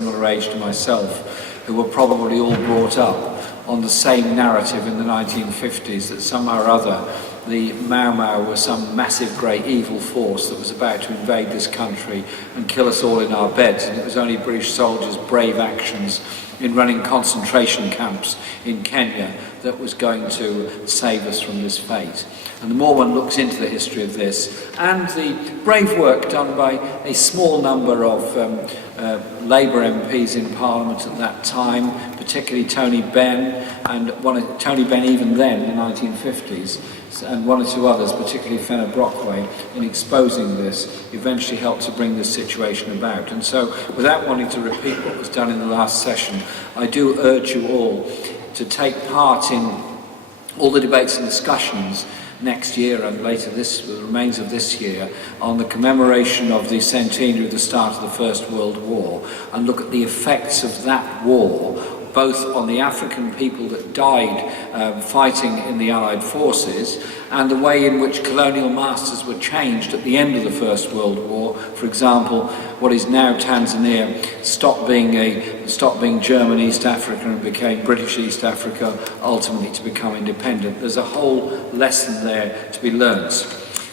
similar age to myself, who were probably all brought up on the same narrative in the 1950s that somehow or other the Mau Mau were some massive great evil force that was about to invade this country and kill us all in our beds, and it was only British soldiers' brave actions in running concentration camps in Kenya that was going to save us from this fate. And the more one looks into the history of this, and the brave work done by a small number of Labour MPs in Parliament at that time, particularly Tony Benn, and Tony Benn even then in the 1950s, and one or two others, particularly Fenner Brockway, in exposing this, eventually helped to bring this situation about. And so, without wanting to repeat what was done in the last session, I do urge you all to take part in all the debates and discussions next year and later the remains of this year on the commemoration of the centenary of the start of the First World War, and look at the effects of that war both on the African people that died fighting in the Allied forces, and the way in which colonial masters were changed at the end of the First World War. For example, what is now Tanzania stopped being German East Africa and became British East Africa, ultimately to become independent. There's a whole lesson there to be learnt.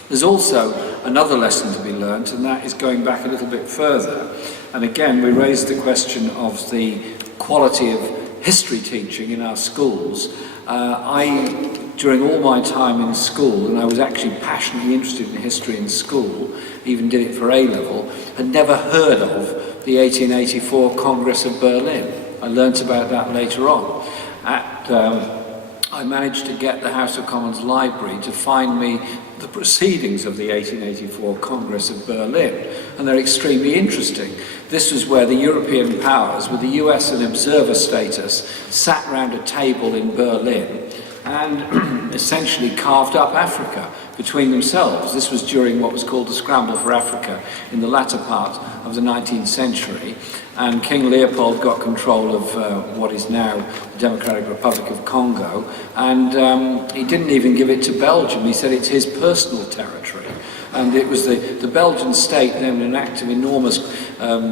There's also another lesson to be learnt, and that is going back a little bit further. And again, we raised the question of the quality of history teaching in our schools. During all my time in school, and I was actually passionately interested in history in school, even did it for A-level, had never heard of the 1884 Congress of Berlin. I learnt about that later on. I managed to get the House of Commons Library to find me the proceedings of the 1884 Congress of Berlin, and they're extremely interesting. This was where the European powers, with the US in observer status, sat round a table in Berlin and essentially carved up Africa between themselves. This was during what was called the Scramble for Africa in the latter part of the 19th century, and King Leopold got control of what is now the Democratic Republic of Congo, and he didn't even give it to Belgium. He said it's his personal territory. And it was the Belgian state, then in an act of enormous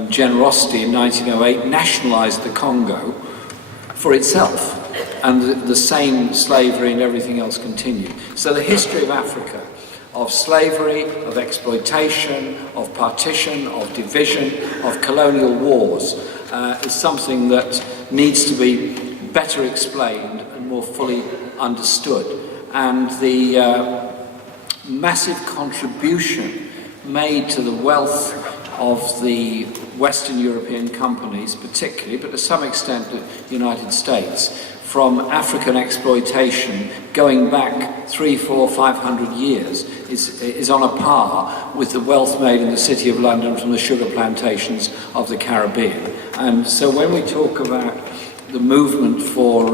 generosity in 1908, nationalised the Congo for itself. And the same slavery and everything else continued. So the history of Africa, of slavery, of exploitation, of partition, of division, of colonial wars, is something that needs to be better explained and more fully understood. And the massive contribution made to the wealth of the Western European companies particularly, but to some extent the United States, from African exploitation going back 300, 400, 500 years is on a par with the wealth made in the City of London from the sugar plantations of the Caribbean. And so when we talk about the movement for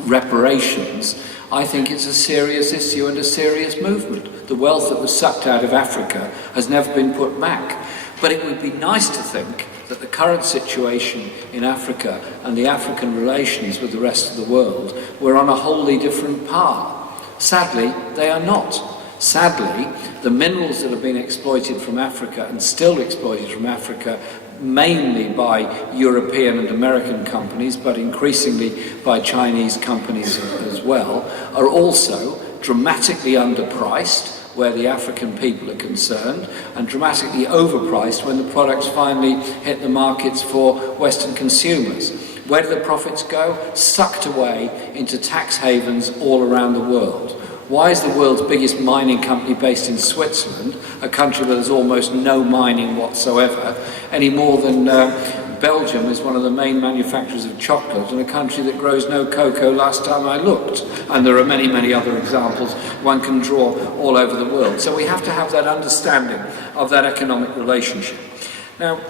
reparations, I think it's a serious issue and a serious movement. The wealth that was sucked out of Africa has never been put back. But it would be nice to think that the current situation in Africa and the African relations with the rest of the world were on a wholly different par. Sadly, they are not. Sadly, the minerals that have been exploited from Africa and still exploited from Africa, mainly by European and American companies, but increasingly by Chinese companies as well, are also dramatically underpriced where the African people are concerned, and dramatically overpriced when the products finally hit the markets for Western consumers. Where do the profits go? Sucked away into tax havens all around the world. Why is the world's biggest mining company based in Switzerland, a country where there's almost no mining whatsoever, any more than Belgium is one of the main manufacturers of chocolate, and a country that grows no cocoa last time I looked? And there are many, many other examples one can draw all over the world. So we have to have that understanding of that economic relationship. Now,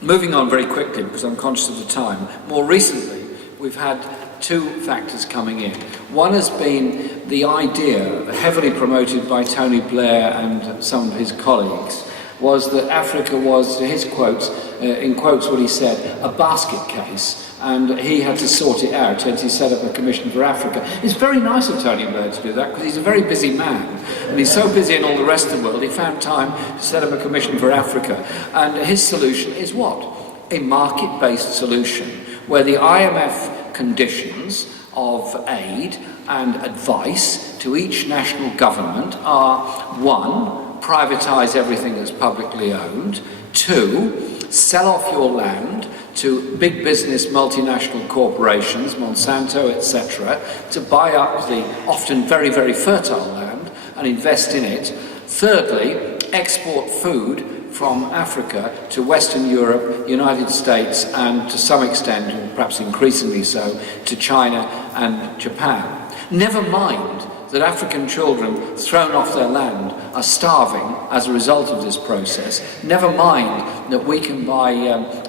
moving on very quickly, because I'm conscious of the time, more recently we've had two factors coming in. One has been the idea, heavily promoted by Tony Blair and some of his colleagues, was that Africa was, his quotes, in quotes what he said, a basket case, and he had to sort it out, and he set up a commission for Africa. It's very nice of Tony Blair to do that, because he's a very busy man, and he's so busy in all the rest of the world, he found time to set up a commission for Africa. And his solution is what? a market-based solution where the IMF conditions of aid and advice to each national government are: 1, privatise everything that's publicly owned; 2, sell off your land to big business multinational corporations, Monsanto, etc., to buy up the often very, very fertile land and invest in it; thirdly, export food from Africa to Western Europe, United States, and to some extent, and perhaps increasingly so, to China and Japan. Never mind that African children thrown off their land are starving as a result of this process. Never mind that we can buy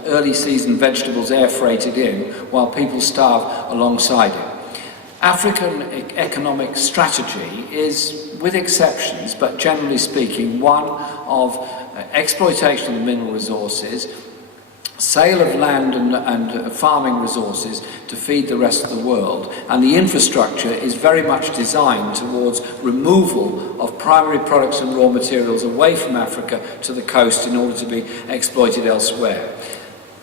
early season vegetables air freighted in while people starve alongside it. African economic strategy is, with exceptions, but generally speaking, one of exploitation of mineral resources, sale of land and farming resources to feed the rest of the world, and the infrastructure is very much designed towards removal of primary products and raw materials away from Africa to the coast in order to be exploited elsewhere.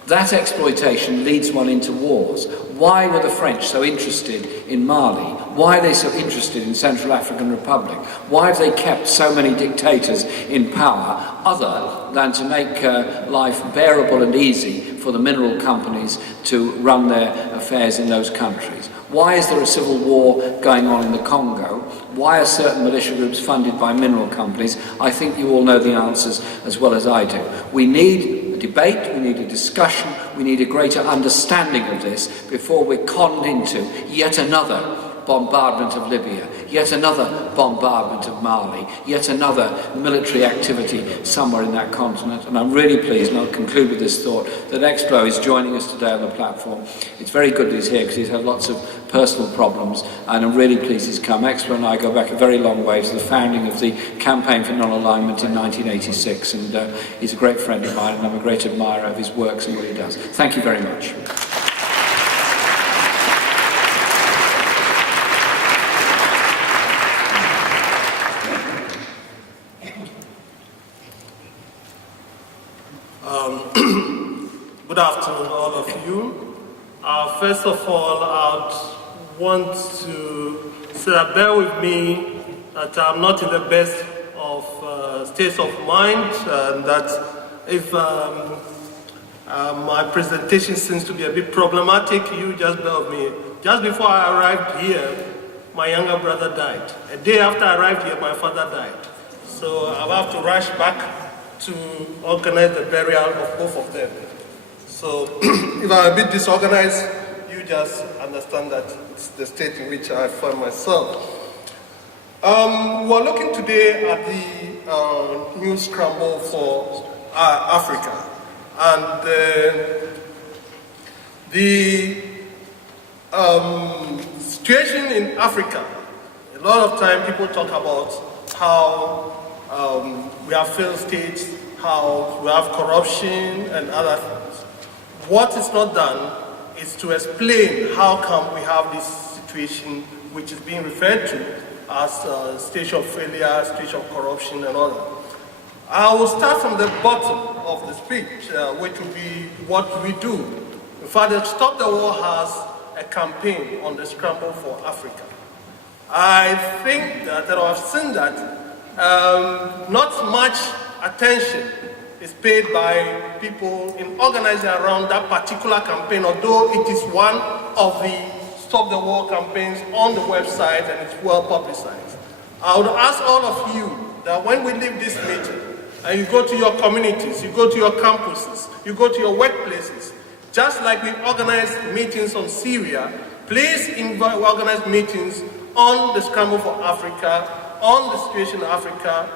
That exploitation leads one into wars. Why were the French so interested in Mali? Why are they so interested in Central African Republic? Why have they kept so many dictators in power, other than to make life bearable and easy for the mineral companies to run their affairs in those countries? Why is there a civil war going on in the Congo? Why are certain militia groups funded by mineral companies? I think you all know the answers as well as I do. We need a debate, we need a discussion, we need a greater understanding of this before we're conned into yet another bombardment of Libya, yet another bombardment of Mali, yet another military activity somewhere in that continent. And I'm really pleased, and I'll conclude with this thought, that Explo is joining us today on the platform. It's very good that he's here because he's had lots of personal problems, and I'm really pleased he's come. Explo and I go back a very long way to the founding of the Campaign for Non-Alignment in 1986, and he's a great friend of mine, and I'm a great admirer of his works and what he does. Thank you very much. Good afternoon, all of you. First of all, I want to say that bear with me that I'm not in the best of states of mind, and that if my presentation seems to be a bit problematic, you just bear with me. Just before I arrived here, my younger brother died. A day after I arrived here, my father died. So I have to rush back to organize the burial of both of them. So if I'm a bit disorganized, you just understand that it's the state in which I find myself. We're looking today at the new scramble for Africa. And the situation in Africa, a lot of time people talk about how we have failed states, how we have corruption and other things. What is not done is to explain how come we have this situation which is being referred to as a stage of failure, stage of corruption and all that. I will start from the bottom of the speech, which will be what we do. In fact, the Stop the War has a campaign on the scramble for Africa. I think that, and I've seen that, not much attention is paid by people in organizing around that particular campaign, although it is one of the Stop the War campaigns on the website and it's well publicized. I would ask all of you that when we leave this meeting and you go to your communities, you go to your campuses, you go to your workplaces, just like we organize meetings on Syria, please organize meetings on the scramble for Africa, on the situation in Africa,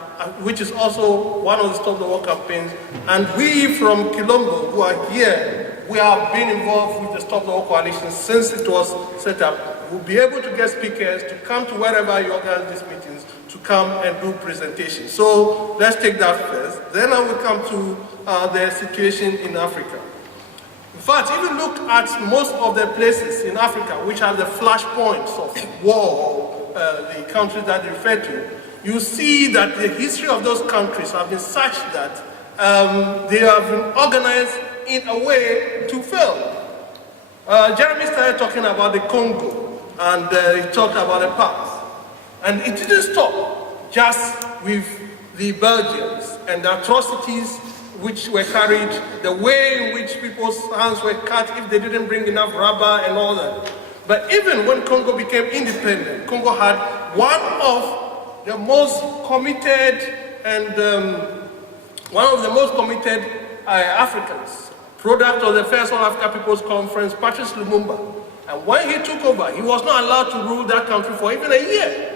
which is also one of the Stop the War campaigns. And we from Kilombo, who are here, we have been involved with the Stop the War coalition since it was set up. We'll be able to get speakers to come to wherever you organize these meetings, to come and do presentations. So let's take that first. Then I will come to the situation in Africa. In fact, if you look at most of the places in Africa which have the flashpoints of war, the countries that they refer to, you see that the history of those countries have been such that they have been organized in a way to fail. Jeremy started talking about the Congo, and he talked about the past. And it didn't stop just with the Belgians and the atrocities which were carried, the way in which people's hands were cut if they didn't bring enough rubber and all that. But even when Congo became independent, Congo had one of the most committed Africans, product of the first All Africa People's Conference, Patrice Lumumba. And when he took over, he was not allowed to rule that country for even a year.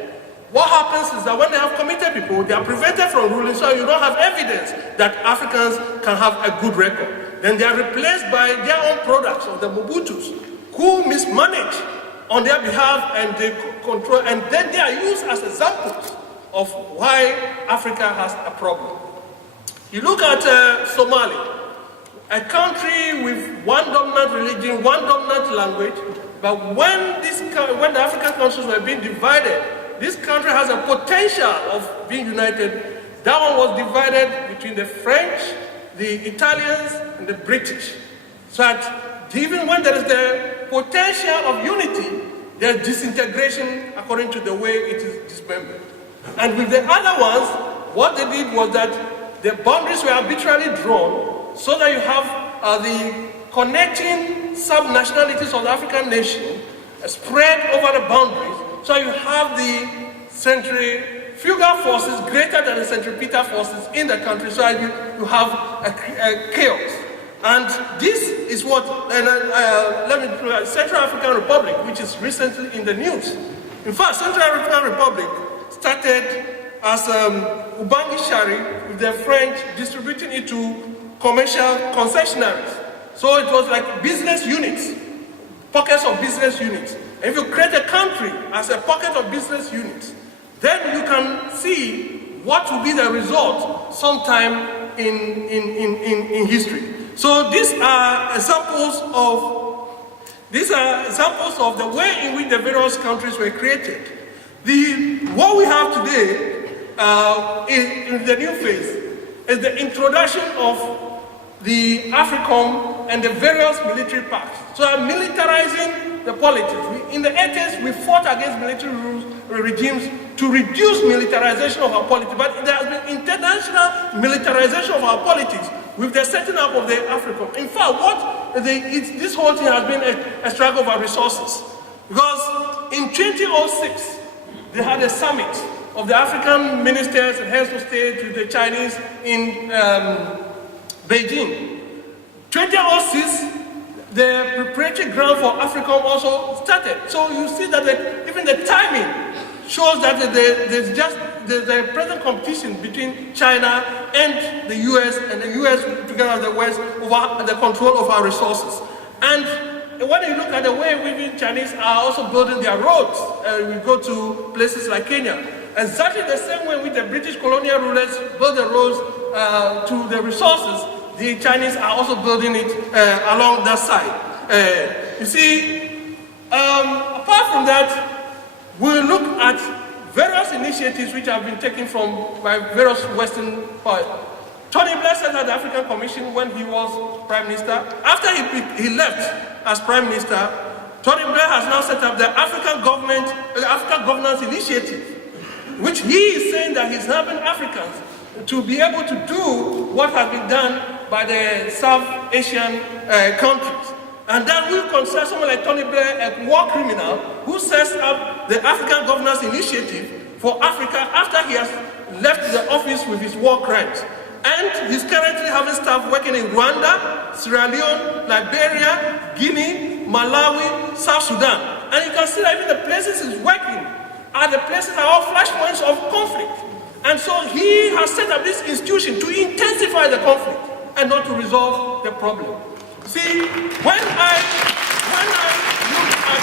What happens is that when they have committed people, they are prevented from ruling, so you don't have evidence that Africans can have a good record. Then they are replaced by their own products, of the Mobutus, who mismanage on their behalf and they control, and then they are used as examples of why Africa has a problem. You look at Somalia, a country with one dominant religion, one dominant language, but when the African countries were being divided, this country has a potential of being united. That one was divided between the French, the Italians, and the British. So that even when there is the potential of unity, there's disintegration according to the way it is dismembered. And with the other ones, what they did was that the boundaries were arbitrarily drawn so that you have the connecting sub-nationalities of the African nation spread over the boundaries. So you have the centrifugal forces greater than the centripetal forces in the country, so you have a chaos. And this is what, let me put it, Central African Republic, which is recently in the news. In fact, Central African Republic started as Ubangi Shari, with the French distributing it to commercial concessionaries. So it was like business units, pockets of business units. If you create a country as a pocket of business units, then you can see what will be the result sometime in history. So these are examples of the way in which the various countries were created. What we have today in the new phase is the introduction of the AFRICOM and the various military pacts. So militarizing the politics. In the 80s, we fought against military regimes to reduce militarization of our politics, but there has been international militarization of our politics with the setting up of the AFRICOM. In fact, this whole thing has been a struggle over resources. Because in 2006, they had a summit of the African ministers and heads of state with the Chinese in Beijing. 2006, the preparatory ground for AFRICOM also started. So you see that even the timing shows that there's a present competition between China and the US, and the US together with the West over the control of our resources. And when you look at the way the Chinese are also building their roads, we go to places like Kenya, exactly the same way with the British colonial rulers build the roads to the resources, the Chinese are also building it along that side. You see, apart from that, we'll look at various initiatives which have been taken by various Western powers. Tony Blair set up the African Commission when he was Prime Minister. After he left as Prime Minister, Tony Blair has now set up the African Governance Initiative, which he is saying that he's helping Africans to be able to do what has been done by the South Asian countries. And then we consider someone like Tony Blair a war criminal who sets up the African Governance Initiative for Africa after he has left the office with his war crimes. And he's currently having staff working in Rwanda, Sierra Leone, Liberia, Guinea, Malawi, South Sudan. And you can see that even the places he's working are the places that are all flashpoints of conflict. And so he has set up this institution to intensify the conflict and not to resolve the problem. See, when I look at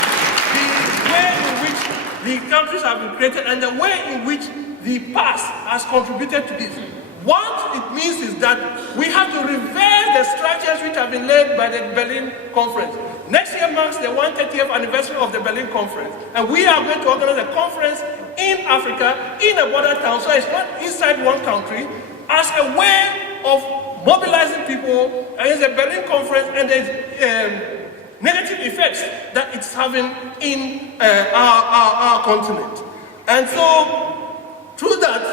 the way in which the countries have been created and the way in which the past has contributed to this, what it means is that we have to reverse the structures which have been laid by the Berlin Conference. Next year marks the 130th anniversary of the Berlin Conference, and we are going to organize a conference in Africa, in a border town, so it's not inside one country, as a way of mobilizing people against the Berlin Conference and the negative effects that it's having in our continent. And so, through that,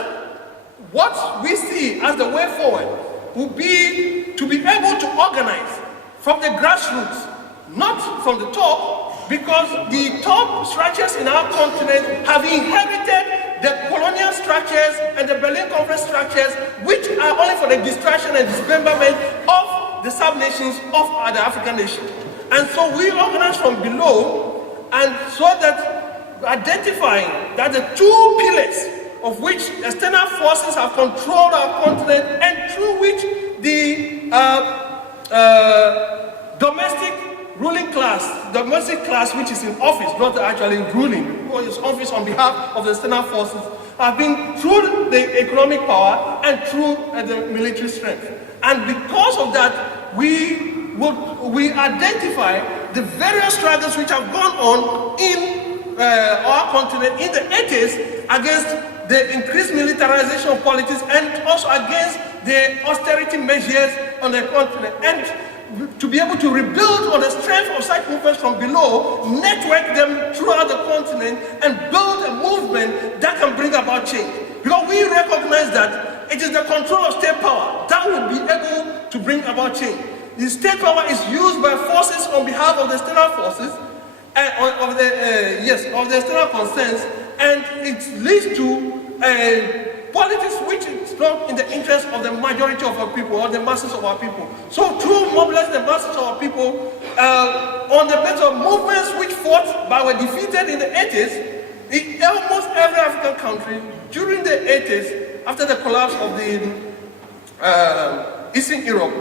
what we see as the way forward will be to be able to organize from the grassroots, not from the top, because the top structures in our continent have inherited the colonial structures and the Berlin Conference structures, which are only for the distraction and dismemberment of the sub-nations of the African nations. And so we organize from below, and so that identifying that the two pillars of which external forces have controlled our continent and through which the domestic class which is in office, not actually ruling, who is office on behalf of the external forces, have been through the economic power and through the military strength. And because of that, we identify the various struggles which have gone on in our continent in the 80s against the increased militarization of politics and also against the austerity measures on the continent. And to be able to rebuild on the strength of such movements from below, network them throughout the continent and build a movement that can bring about change. Because we recognize that it is the control of state power that will be able to bring about change. The state power is used by forces on behalf of the external forces, of the external concerns, and it leads to politics which is not in the interest of the majority of our people or the masses of our people. So through mobilizing the masses of our people on the basis of movements which fought but were defeated in the 80s, in almost every African country during the 80s, after the collapse of the Eastern Europe,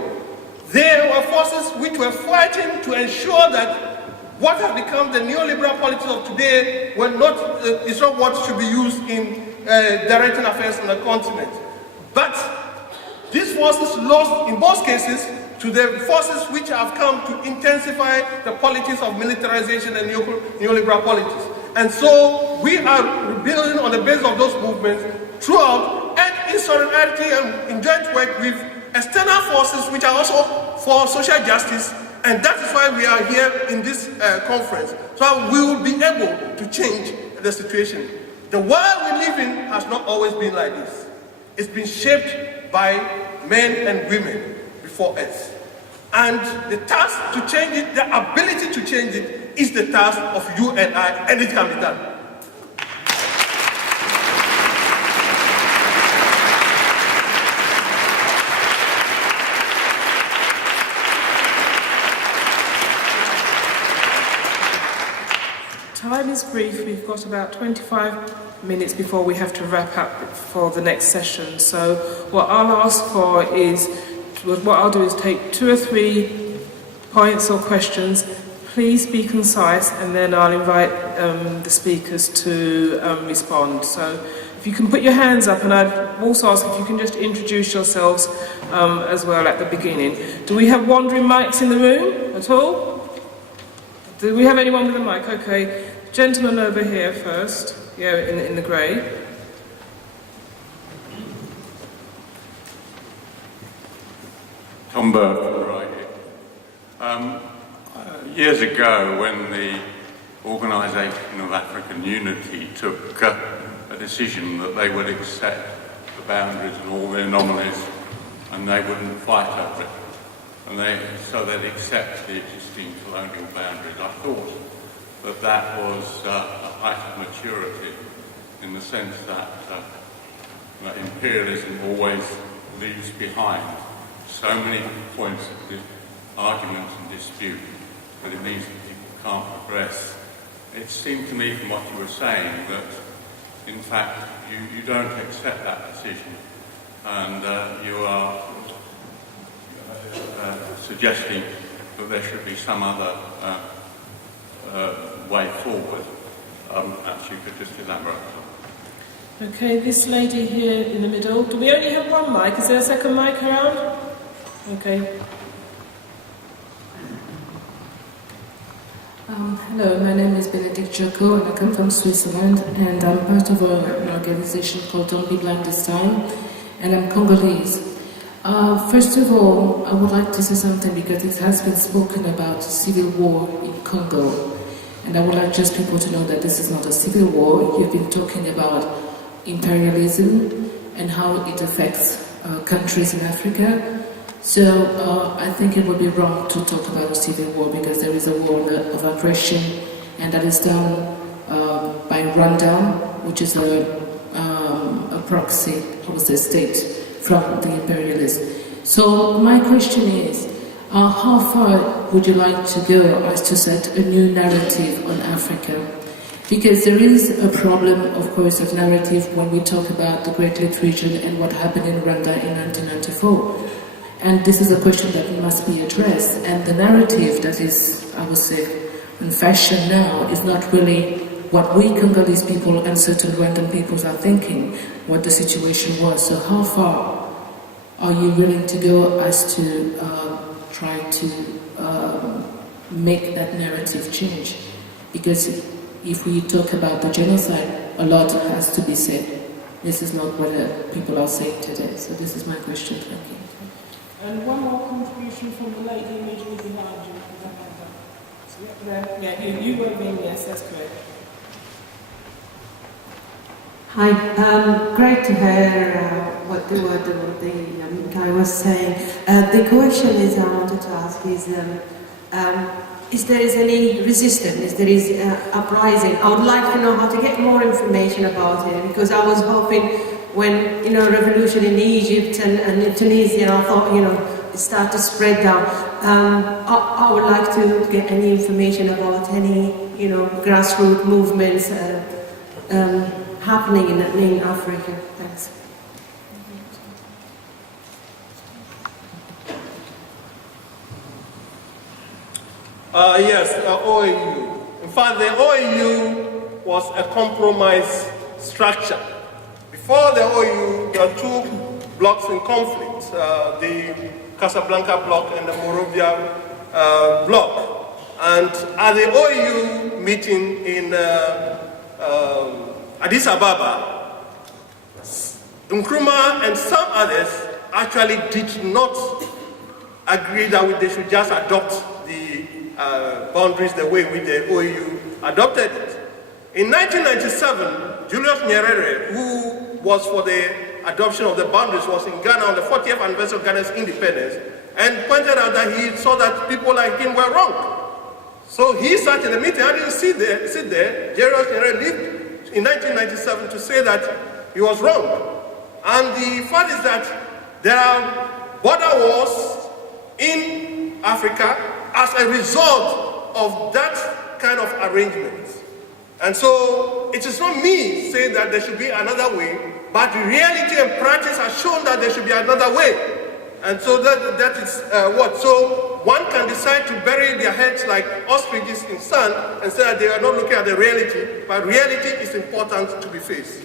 there were forces which were fighting to ensure that what has become the neoliberal politics of today is not what should be used in directing affairs on the continent. But these forces lost, in most cases, to the forces which have come to intensify the politics of militarization and neoliberal politics. And so we are rebuilding on the basis of those movements throughout and in solidarity and in joint work with external forces which are also for social justice. And that is why we are here in this conference. So we will be able to change the situation. The world we live in has not always been like this. It's been shaped by men and women before us. And the task to change it, the ability to change it, is the task of you and I, and it can be done. Time is brief. We've got about 25 minutes before we have to wrap up for the next session. So what I'll ask for is, what I'll do is take 2 or 3 points or questions. Please be concise, and then I'll invite the speakers to respond. So if you can put your hands up, and I'd also ask if you can just introduce yourselves as well at the beginning. Do we have wandering mics in the room at all? Do we have anyone with a mic? Okay. Gentleman over here first. Yeah, in the grey. Tom Burke, right here. Years ago, when the Organisation of African Unity took a decision that they would accept the boundaries and all the anomalies, and they wouldn't fight over it, and so they'd accept the existing colonial boundaries, I thought that was a height of maturity, in the sense that imperialism always leaves behind so many points of argument and dispute that it means that people can't progress. It seemed to me from what you were saying that, in fact, you don't accept that decision, and you are suggesting that there should be some other way forward. Perhaps you could just elaborate. Okay, this lady here in the middle. Do we only have one mic? Is there a second mic around? Okay. Hello, my name is Benedict Joko, and I come from Switzerland, and I'm part of an organization called Don't Be Blind This Time, and I'm Congolese. First of all, I would like to say something because it has been spoken about civil war in Congo. And I would like just people to know that this is not a civil war. You've been talking about imperialism and how it affects countries in Africa. So I think it would be wrong to talk about a civil war because there is a war of aggression, and that is done by Rwanda, which is a proxy, I would say, state from the imperialists. So my question is, how far would you like to go as to set a new narrative on Africa? Because there is a problem, of course, of narrative when we talk about the Great Lakes region and what happened in Rwanda in 1994. And this is a question that must be addressed. And the narrative that is, I would say, in fashion now is not really what we Congolese people and certain Rwandan peoples are thinking, what the situation was. So how far are you willing to go as to try to make that narrative change? Because if we talk about the genocide, a lot has to be said. This is not what people are saying today. So this is my question. Thank you. And one more contribution from the lady immediately behind you. Yeah, you were being, yes, that's correct. Hi, great to hear what the guy was saying. The question is I wanted to ask is there is any resistance? Is there is uprising? I would like to know how to get more information about it because I was hoping when revolution in Egypt and in Tunisia, I thought it started to spread down. I would like to get any information about any grassroots movements happening in Africa. Thanks. Yes, OAU. In fact, the OAU was a compromise structure. Before the OAU, there were two blocks in conflict, the Casablanca bloc and the Monrovia bloc. And at the OAU meeting in Addis Ababa, Nkrumah and some others actually did not agree that they should just adopt the boundaries the way which the OAU adopted it. In 1997, Julius Nyerere, who was for the adoption of the boundaries, was in Ghana on the 40th anniversary of Ghana's independence and pointed out that he saw that people like him were wrong. So he sat in the meeting. I didn't sit there. Julius Nyerere lived in 1997 to say that he was wrong. And the fact is that there are border wars in Africa as a result of that kind of arrangement. And so it is not me saying that there should be another way, but reality and practice has shown that there should be another way. And so that is what. So one can decide to bury their heads like ostriches in sand and say that they are not looking at the reality, but reality is important to be faced.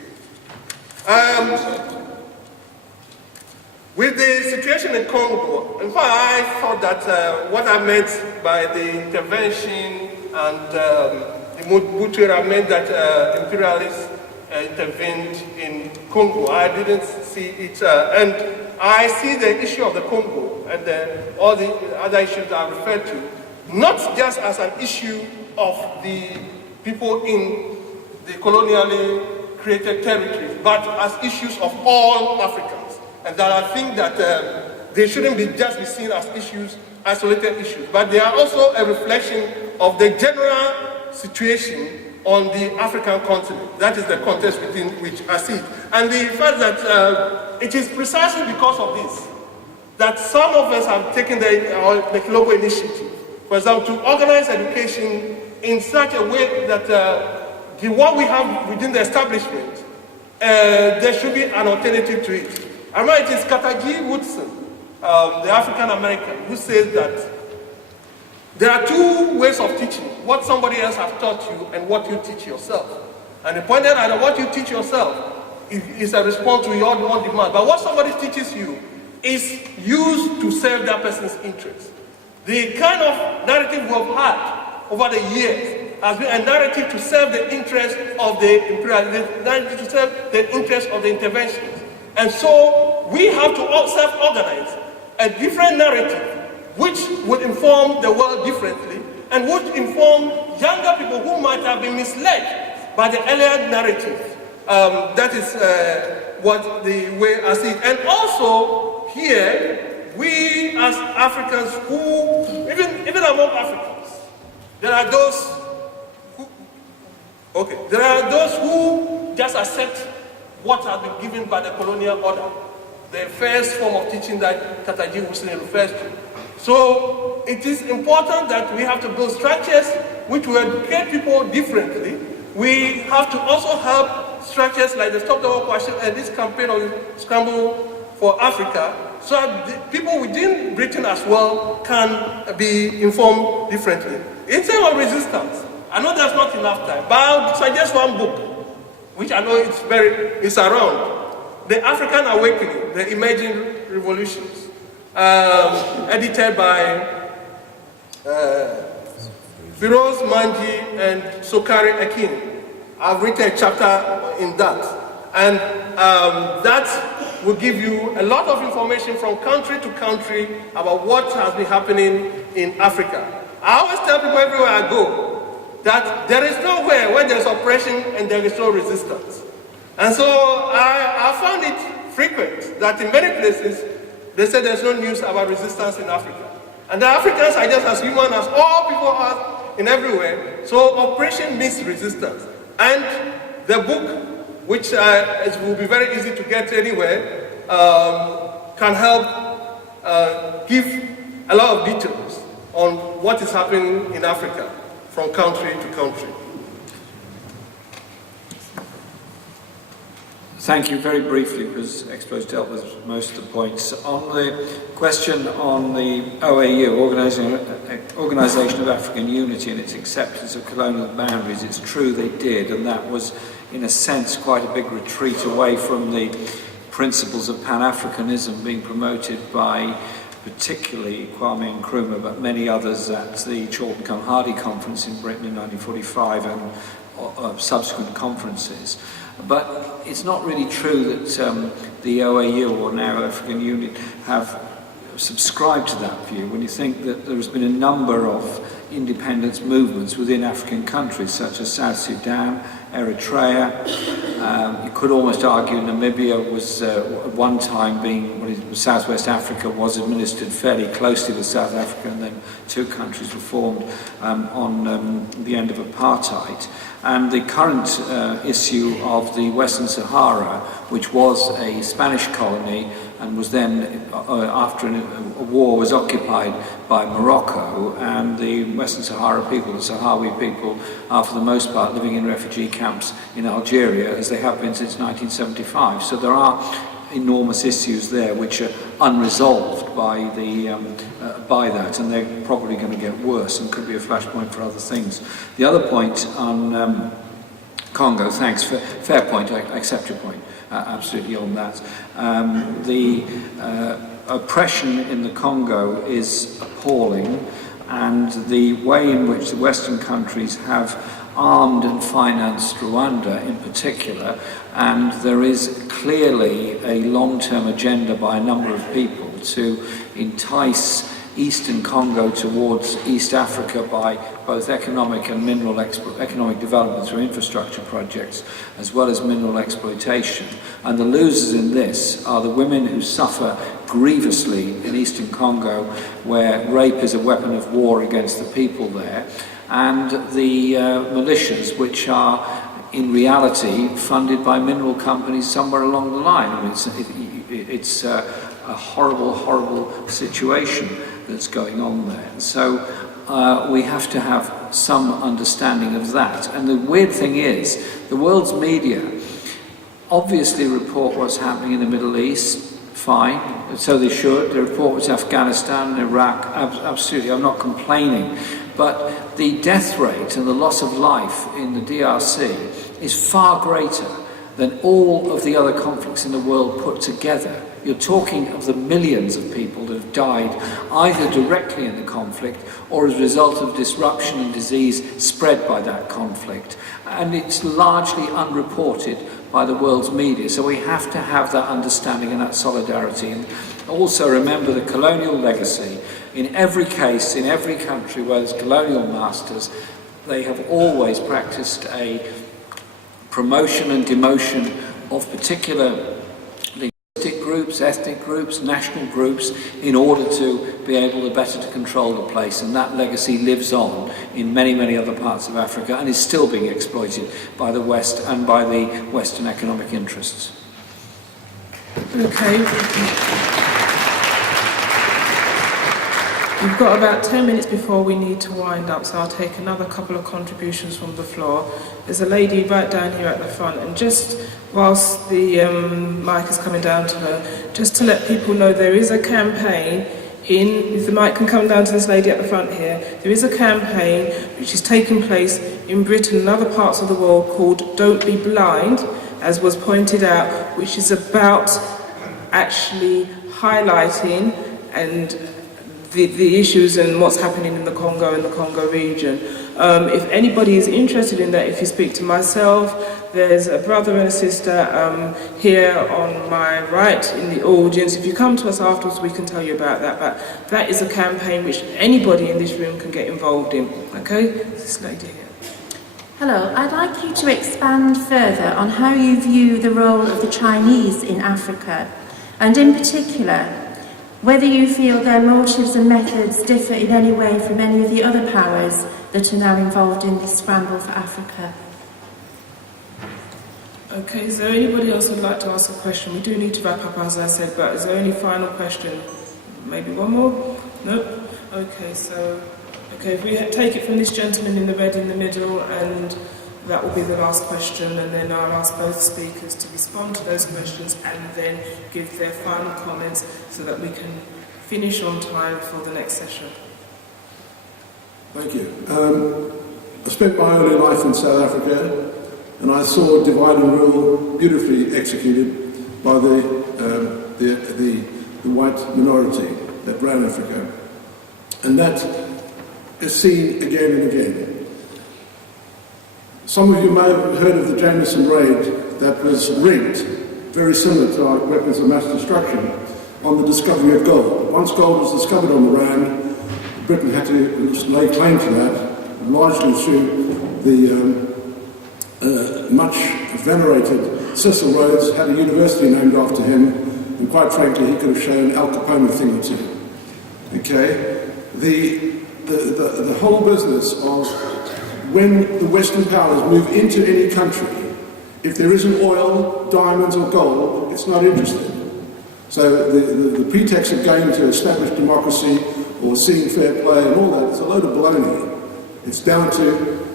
With the situation in Congo, in fact, I thought that what I meant by the intervention and the Mobutu meant that imperialists intervened in Congo. I didn't see it, and I see the issue of the Congo and all the other issues I referred to, not just as an issue of the people in the colonially created territories, but as issues of all Africans. And that I think that they shouldn't just be seen as issues, isolated issues, but they are also a reflection of the general situation on the African continent. That is the context within which I see it. And the fact that it is precisely because of this that some of us have taken the Kilombo initiative, for example, to organize education in such a way that what we have within the establishment, there should be an alternative to it. I remember it is Katagi Woodson, the African American, who says that there are two ways of teaching, what somebody else has taught you and what you teach yourself. And he pointed out that what you teach yourself is a response to your own demand, but what somebody teaches you is used to serve that person's interests. The kind of narrative we have had over the years has been a narrative to serve the interests of the imperialists, to serve the interests of the interventionists. And so we have to self-organize a different narrative which would inform the world differently and would inform younger people who might have been misled by the earlier narrative. That is what the way I see it. And also here, we as Africans who, even among Africans, there are those who just accept what has been given by the colonial order, the first form of teaching that Tataji Hussein refers to. So it is important that we have to build structures which will educate people differently. We have to also have structures like the Stop the War Question and this campaign of Scramble for Africa, so that the people within Britain as well can be informed differently. In terms of resistance, I know there's not enough time, but I'll suggest one book, which I know it's around. The African Awakening, The Emerging Revolutions, edited by Firoz Manji and Sokari Akin. I've written a chapter in that. And that will give you a lot of information from country to country about what has been happening in Africa. I always tell people everywhere I go that there is nowhere where there's oppression and there is no resistance. And so I found it frequent that in many places they say there's no news about resistance in Africa. And the Africans are just as human as all people are in everywhere. So oppression means resistance. And the book, which will be very easy to get anywhere, can help give a lot of details on what is happening in Africa from country to country. Thank you. Very briefly, because Explo's dealt with most of the points. On the question on the OAU, Organisation of African Unity, and its acceptance of colonial boundaries, it's true they did, and that was, in a sense, quite a big retreat away from the principles of Pan-Africanism being promoted by particularly Kwame Nkrumah, but many others at the Chorlton-Cumhardie Conference in Britain in 1945 and subsequent conferences. But it's not really true that the OAU, or now African Union, have subscribed to that view when you think that there has been a number of independence movements within African countries such as South Sudan, Eritrea. You could almost argue Namibia was at one time Southwest Africa was administered fairly closely with South Africa, and then two countries were formed on the end of apartheid. And the current issue of the Western Sahara, which was a Spanish colony and was then, after a war, was occupied by Morocco, and the Western Sahara people, the Sahrawi people, are for the most part living in refugee camps in Algeria, as they have been since 1975. So there are enormous issues there which are unresolved by that, and they're probably going to get worse and could be a flashpoint for other things. The other point on Congo, thanks, fair point, I accept your point, absolutely on that. The oppression in the Congo is appalling, and the way in which the Western countries have armed and financed Rwanda in particular, and there is clearly a long-term agenda by a number of people to entice Eastern Congo towards East Africa by both economic and economic development through infrastructure projects, as well as mineral exploitation. And the losers in this are the women who suffer grievously in Eastern Congo, where rape is a weapon of war against the people there, and the militias, which are in reality funded by mineral companies somewhere along the line. I mean, it's a horrible, horrible situation that's going on there. And so we have to have some understanding of that. And the weird thing is, the world's media obviously report what's happening in the Middle East, fine, so they should. They report what's Afghanistan and Iraq, absolutely, I'm not complaining. But the death rate and the loss of life in the DRC is far greater than all of the other conflicts in the world put together. You're talking of the millions of people that have died either directly in the conflict or as a result of disruption and disease spread by that conflict. And it's largely unreported by the world's media. So we have to have that understanding and that solidarity. And also remember the colonial legacy. In every case, in every country where there's colonial masters, they have always practiced a promotion and demotion of particular linguistic groups, ethnic groups, national groups, in order to be able to better to control the place. And that legacy lives on in many, many other parts of Africa and is still being exploited by the West and by the Western economic interests. Okay. We've got about 10 minutes before we need to wind up, so I'll take another couple of contributions from the floor. There's a lady right down here at the front, and just whilst the mic is coming down to her, just to let people know there is a campaign if the mic can come down to this lady at the front here, there is a campaign which is taking place in Britain and other parts of the world called Don't Be Blind, as was pointed out, which is about actually highlighting and the issues and what's happening in the Congo and the Congo region. If anybody is interested in that, if you speak to myself, there's a brother and a sister here on my right in the audience. If you come to us afterwards, we can tell you about that. But that is a campaign which anybody in this room can get involved in. Okay? This lady here. Hello, I'd like you to expand further on how you view the role of the Chinese in Africa, and in particular, whether you feel their motives and methods differ in any way from any of the other powers that are now involved in this scramble for Africa. Okay, is there anybody else who'd like to ask a question? We do need to wrap up, as I said, but is there any final question? Maybe one more? No? Okay, if we take it from this gentleman in the red in the middle, and that will be the last question, and then I'll ask both speakers to respond to those questions and then give their final comments so that we can finish on time for the next session. Thank you. I spent my early life in South Africa, and I saw divide and rule beautifully executed by the white minority that ran Africa. And that is seen again and again. Some of you may have heard of the Jameson raid that was rigged, very similar to our weapons of mass destruction, on the discovery of gold. Once gold was discovered on the Rand, Britain had to lay claim to that, largely through the much venerated Cecil Rhodes had a university named after him, and quite frankly he could have shown Al Capone a thing or two. Okay? The whole business of when the Western powers move into any country, if there isn't oil, diamonds or gold, it's not interested. So the pretext of going to establish democracy or seeing fair play and all that is a load of baloney. It's down to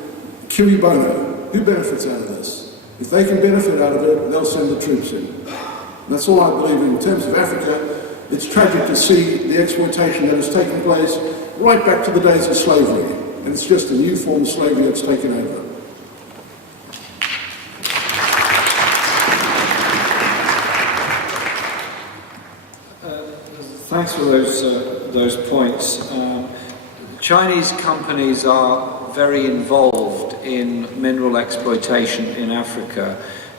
cui bono. Who benefits out of this? If they can benefit out of it, they'll send the troops in. And that's all I believe in terms of Africa. It's tragic to see the exploitation that has taken place right back to the days of slavery. And it's just a new form of slavery that's taken over. Thanks for those points. Chinese companies are very involved in mineral exploitation in Africa.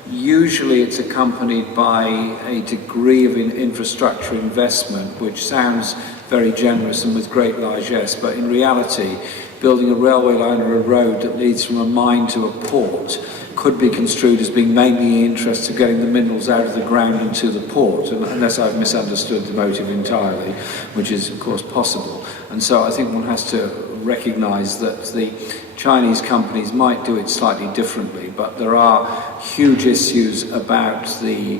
Usually it's accompanied by a degree of infrastructure investment, which sounds very generous and with great largesse, but in reality, building a railway line or a road that leads from a mine to a port could be construed as being mainly in the interest of getting the minerals out of the ground and to the port, unless I've misunderstood the motive entirely, which is of course possible. And so I think one has to recognise that the Chinese companies might do it slightly differently, but there are huge issues about the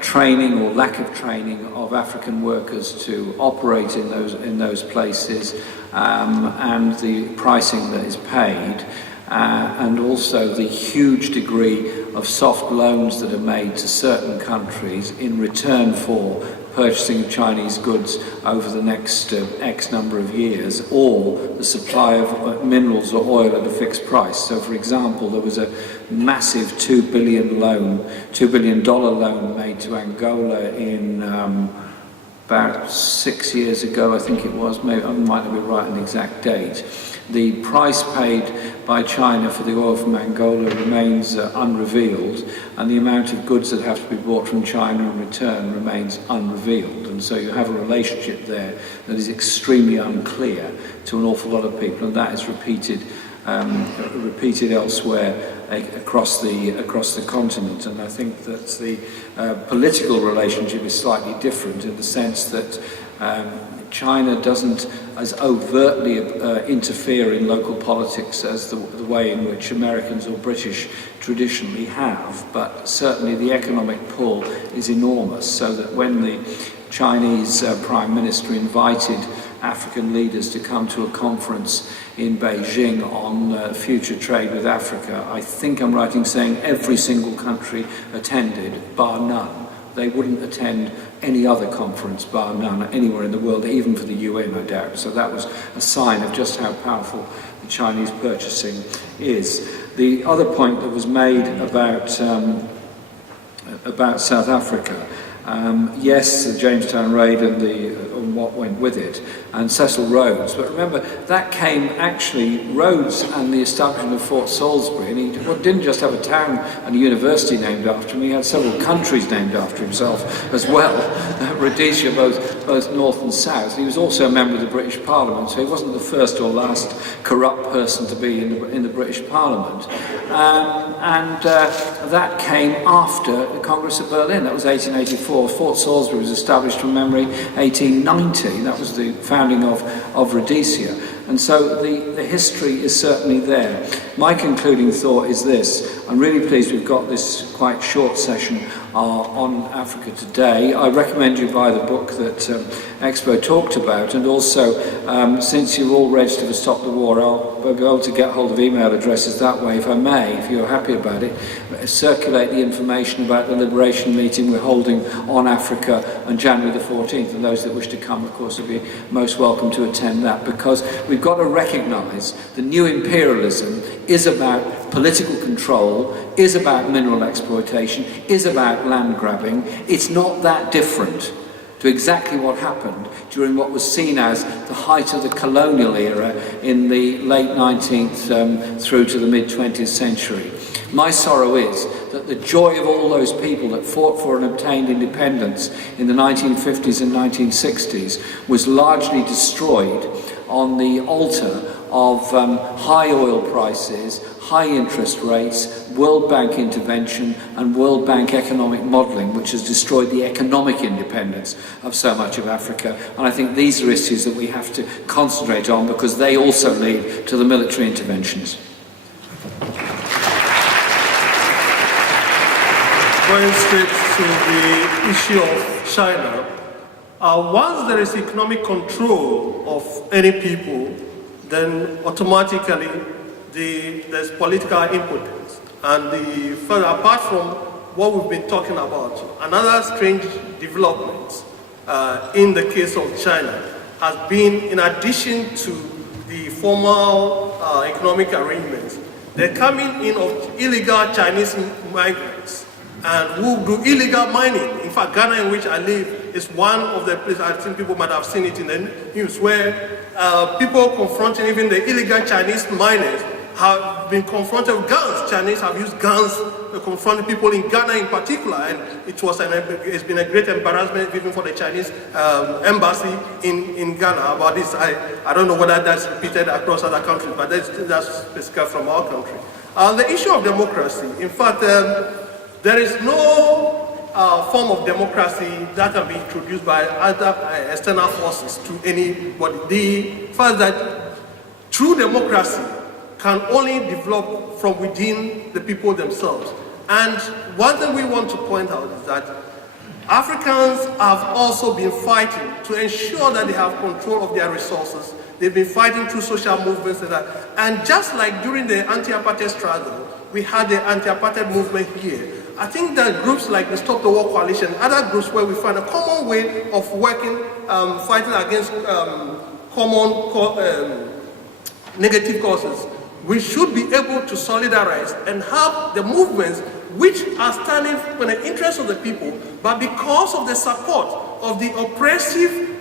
training or lack of training of African workers to operate in those places, and the pricing that is paid, and also the huge degree of soft loans that are made to certain countries in return for purchasing Chinese goods over the next X number of years, or the supply of minerals or oil at a fixed price. So, for example, there was a massive $2 billion loan made to Angola in about 6 years ago, I think it was, maybe I might not be right on the exact date, the price paid by China for the oil from Angola remains unrevealed, and the amount of goods that have to be bought from China in return remains unrevealed. And so you have a relationship there that is extremely unclear to an awful lot of people, and that is repeated elsewhere across the continent. And I think that the political relationship is slightly different in the sense that China doesn't as overtly interfere in local politics as the way in which Americans or British traditionally have, but certainly the economic pull is enormous, so that when the Chinese Prime Minister invited African leaders to come to a conference in Beijing on future trade with Africa, I think I'm right in saying every single country attended, bar none. They wouldn't attend any other conference, bar none, anywhere in the world, even for the UN, I doubt. So that was a sign of just how powerful the Chinese purchasing is. The other point that was made about South Africa, yes, the Jamestown raid and what went with it, and Cecil Rhodes. But remember, that came actually, Rhodes and the establishment of Fort Salisbury, and he didn't just have a town and a university named after him, he had several countries named after himself as well, Rhodesia, both north and south. He was also a member of the British Parliament, so he wasn't the first or last corrupt person to be in the British Parliament. That came after the Congress of Berlin. That was 1884. Fort Salisbury was established from memory 1890. That was the founding of Rhodesia. And so the history is certainly there. My concluding thought is this. I'm really pleased we've got this quite short session on Africa today. I recommend you buy the book that Explo talked about, and also since you're all registered for Stop the War, I'll be able to get hold of email addresses that way, if I may, if you're happy about it. Circulate the information about the Liberation meeting we're holding on Africa on January the 14th, and those that wish to come, of course, will be most welcome to attend that, because we've got to recognise the new imperialism is about political control, is about mineral exploitation, is about land grabbing. It's not that different to exactly what happened during what was seen as the height of the colonial era in the late 19th through to the mid-20th century. My sorrow is that the joy of all those people that fought for and obtained independence in the 1950s and 1960s was largely destroyed on the altar of high oil prices, high interest rates, World Bank intervention and World Bank economic modelling, which has destroyed the economic independence of so much of Africa. And I think these are issues that we have to concentrate on, because they also lead to the military interventions. Going straight to the issue of China, once there is economic control of any people, then automatically there's political impotence. And further, apart from what we've been talking about, another strange development in the case of China has been, in addition to the formal economic arrangements, the coming in of illegal Chinese migrants and who do illegal mining. In fact, Ghana, in which I live, is one of the places, I think people might have seen it in the news, where people confronting even the illegal Chinese miners have been confronted with guns. Chinese have used guns to confront people in Ghana in particular, and it's been a great embarrassment even for the Chinese embassy in Ghana about this. I don't know whether that's repeated across other countries, but that's specific from our country. The issue of democracy, in fact, there is no form of democracy that can be introduced by other external forces to anybody. The fact that true democracy can only develop from within the people themselves. And one thing we want to point out is that Africans have also been fighting to ensure that they have control of their resources. They've been fighting through social movements and that. And just like during the anti-apartheid struggle, we had the anti-apartheid movement here. I think that groups like the Stop the War Coalition, other groups where we find a common way of working, fighting against common negative causes, we should be able to solidarize and have the movements which are standing for the interests of the people, but because of the support of the oppressive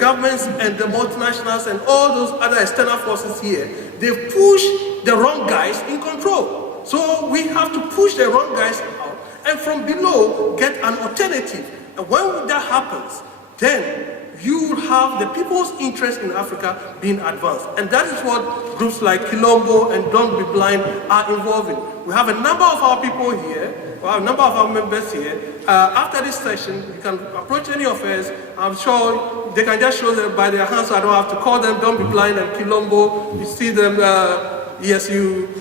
governments and the multinationals and all those other external forces here, they push the wrong guys in control. So we have to push the wrong guys out and from below get an alternative. And when that happens, then you will have the people's interest in Africa being advanced. And that is what groups like Kilombo and Don't Be Blind are involved in. We have a number of our people here, we have a number of our members here. After this session, you can approach any of us. I'm sure they can just show them by their hands, so I don't have to call them. Don't Be Blind and Kilombo. You see them, yes,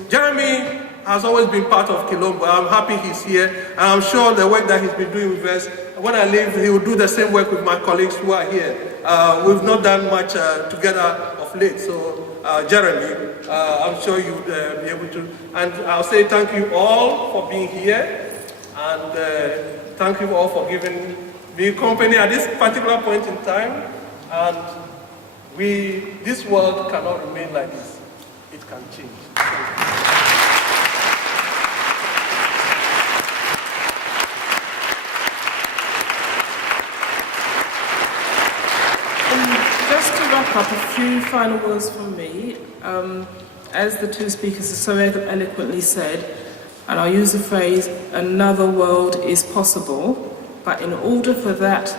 Jeremy has always been part of Kilombo. I'm happy he's here. And I'm sure the work that he's been doing with us, when I leave, he will do the same work with my colleagues who are here. We've not done much together of late, so Jeremy, I'm sure you'll be able to. And I'll say thank you all for being here, and thank you all for giving me company at this particular point in time. And this world cannot remain like this. It can change. Just to wrap up, a few final words from me. As the two speakers have so eloquently said, and I'll use the phrase, another world is possible, but in order for that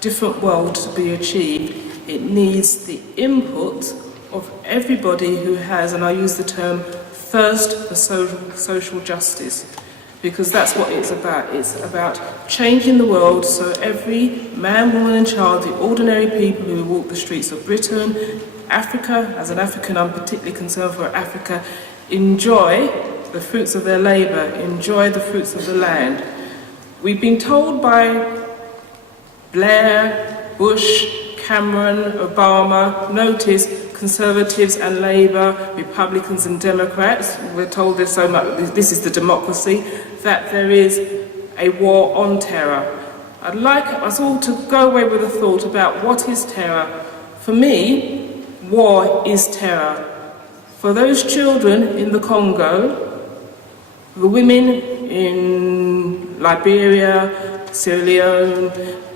different world to be achieved, it needs the input of everybody who has, and I use the term, thirst for social justice. Because that's what it's about. It's about changing the world so every man, woman and child, the ordinary people who walk the streets of Britain, Africa, as an African I'm particularly concerned for Africa, enjoy the fruits of their labour, enjoy the fruits of the land. We've been told by Blair, Bush, Cameron, Obama, notice Conservatives and Labour, Republicans and Democrats, we're told this so much, this is the democracy, that there is a war on terror. I'd like us all to go away with a thought about what is terror. For me, war is terror. For those children in the Congo, the women in Liberia, Sierra Leone,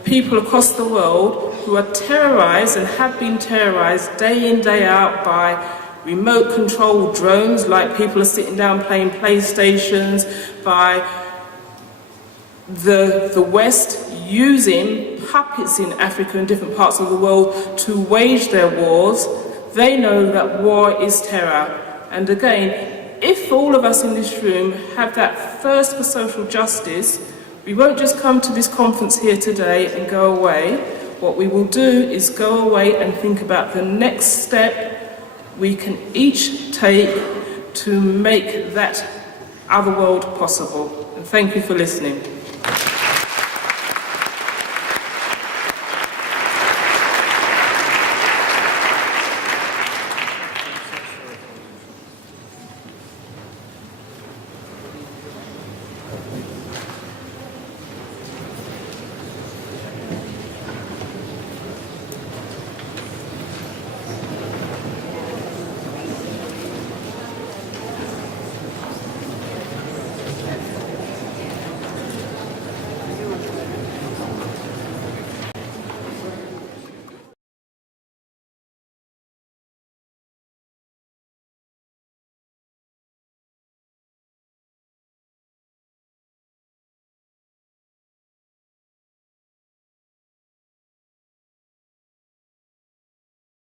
people across the world who are terrorized and have been terrorized day in, day out by remote control drones, like people are sitting down playing PlayStations, by the West using puppets in Africa and different parts of the world to wage their wars. They know that war is terror. And again, if all of us in this room have that thirst for social justice, we won't just come to this conference here today and go away. What we will do is go away and think about the next step we can each take to make that other world possible. And thank you for listening.